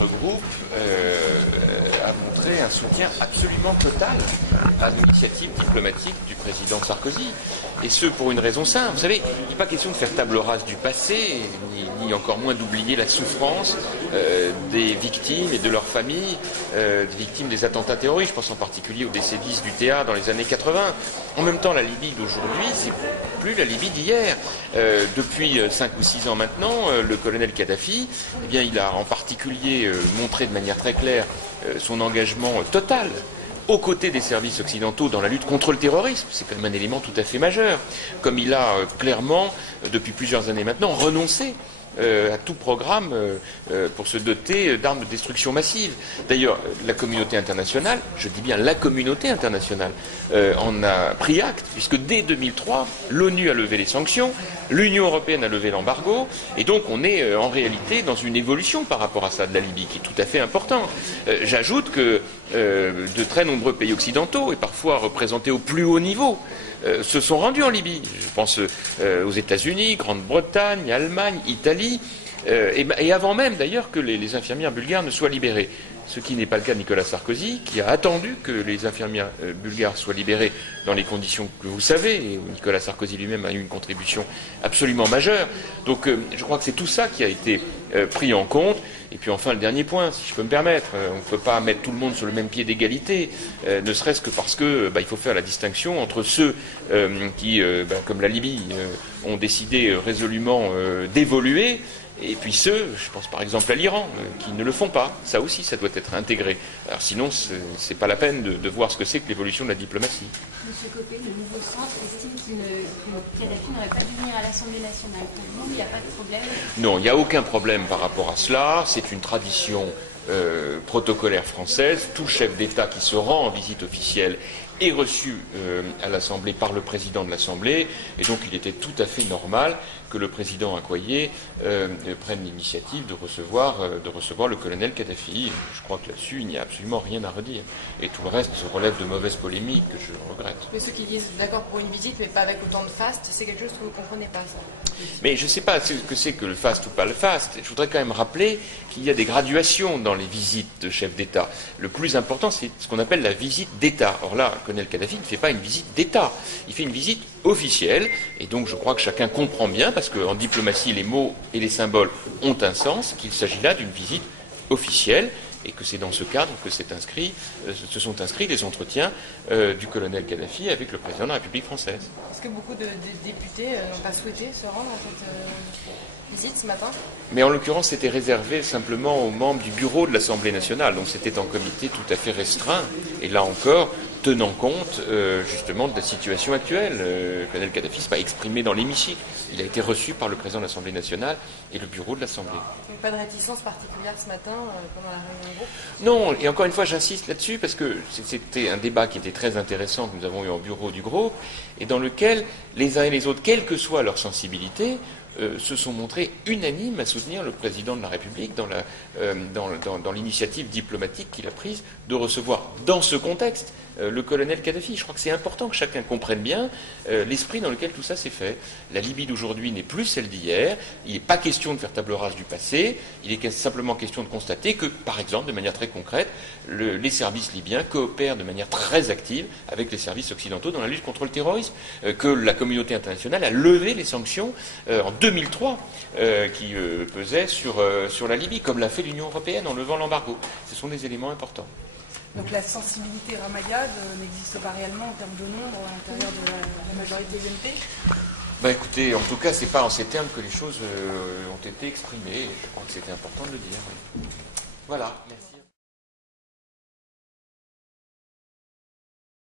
notre groupe a montré un soutien absolument total à l'initiative diplomatique du président Sarkozy. Et ce, pour une raison simple. Vous savez, il n'est pas question de faire table rase du passé, ni encore moins d'oublier la souffrance des victimes et de leurs familles, des victimes des attentats terroristes. Je pense en particulier aux décédistes du TA dans les années 80. En même temps, la Libye d'aujourd'hui, c'est plus la Libye d'hier. Depuis 5 ou 6 ans maintenant, le colonel Kadhafi, eh bien, il a en particulier montré de manière très claire son engagement total aux côtés des services occidentaux dans la lutte contre le terrorisme. C'est quand même un élément tout à fait majeur. Comme il a clairement, depuis plusieurs années maintenant, renoncé à tout programme pour se doter d'armes de destruction massive. D'ailleurs, la communauté internationale, je dis bien la communauté internationale, en a pris acte, puisque dès 2003, l'ONU a levé les sanctions, l'Union européenne a levé l'embargo, et donc on est en réalité dans une évolution par rapport à ça de la Libye, qui est tout à fait importante. J'ajoute que de très nombreux pays occidentaux, et parfois représentés au plus haut niveau, se sont rendus en Libye. Je pense aux États-Unis, Grande-Bretagne, Allemagne, Italie, et avant même d'ailleurs que les infirmières bulgares ne soient libérées. Ce qui n'est pas le cas de Nicolas Sarkozy, qui a attendu que les infirmières bulgares soient libérées dans les conditions que vous savez, et où Nicolas Sarkozy lui-même a eu une contribution absolument majeure. Donc je crois que c'est tout ça qui a été pris en compte. Et puis enfin, le dernier point, si je peux me permettre, on ne peut pas mettre tout le monde sur le même pied d'égalité, ne serait-ce que parce que il faut faire la distinction entre ceux qui, comme la Libye, ont décidé résolument d'évoluer, et puis ceux, je pense par exemple à l'Iran, qui ne le font pas. Ça aussi, ça doit être intégré. Alors sinon, c'est pas la peine de voir ce que c'est que l'évolution de la diplomatie. Monsieur Copé, le nouveau centre estime que Kadhafi n'aurait pas dû venir à l'Assemblée nationale. Pour vous, il n'y a pas de problème? Non, il n'y a aucun problème par rapport à cela. C'est une tradition protocolaire française. Tout chef d'État qui se rend en visite officielle est reçu à l'Assemblée par le président de l'Assemblée, et donc il était tout à fait normal que le président Akouaye prenne l'initiative de recevoir le colonel Kadhafi. Je crois que là-dessus, il n'y a absolument rien à redire. Et tout le reste relève de mauvaises polémiques que je regrette. Mais ceux qui disent d'accord pour une visite, mais pas avec autant de faste, c'est quelque chose que vous ne comprenez pas, ça? Mais je ne sais pas ce que c'est que le faste ou pas le faste. Je voudrais quand même rappeler qu'il y a des graduations dans les visites de chefs d'État. Le plus important, c'est ce qu'on appelle la visite d'État. Or là, le colonel Kadhafi ne fait pas une visite d'État. Il fait une visite officielle. Et donc je crois que chacun comprend bien, parce qu'en diplomatie, les mots et les symboles ont un sens, qu'il s'agit là d'une visite officielle, et que c'est dans ce cadre que se sont inscrits les entretiens du colonel Kadhafi avec le président de la République française. Est-ce que beaucoup de députés n'ont pas souhaité se rendre à cette visite ce matin? Mais en l'occurrence, c'était réservé simplement aux membres du bureau de l'Assemblée nationale, donc c'était en comité tout à fait restreint, et là encore, tenant compte justement de la situation actuelle. Le colonel Kadhafi ne s'est pas exprimé dans l'hémicycle. Il a été reçu par le président de l'Assemblée nationale et le bureau de l'Assemblée. Pas de réticence particulière ce matin pendant la réunion de groupe? Non, et encore une fois, j'insiste là-dessus parce que c'était un débat qui était très intéressant que nous avons eu au bureau du groupe, et dans lequel les uns et les autres, quelle que soit leur sensibilité, se sont montrés unanimes à soutenir le président de la République dans l'initiative diplomatique qu'il a prise de recevoir dans ce contexte le colonel Kadhafi. Je crois que c'est important que chacun comprenne bien l'esprit dans lequel tout ça s'est fait. La Libye d'aujourd'hui n'est plus celle d'hier. Il n'est pas question de faire table rase du passé. Il est simplement question de constater que, par exemple, de manière très concrète, les services libyens coopèrent de manière très active avec les services occidentaux dans la lutte contre le terrorisme. Que la communauté internationale a levé les sanctions en 2003 qui pesaient sur la Libye, comme l'a fait l'Union européenne en levant l'embargo. Ce sont des éléments importants. Donc la sensibilité ramayade n'existe pas réellement en termes de nombre à l'intérieur de la majorité UMP? Écoutez, en tout cas, ce n'est pas en ces termes que les choses ont été exprimées. Je crois que c'était important de le dire. Voilà, merci.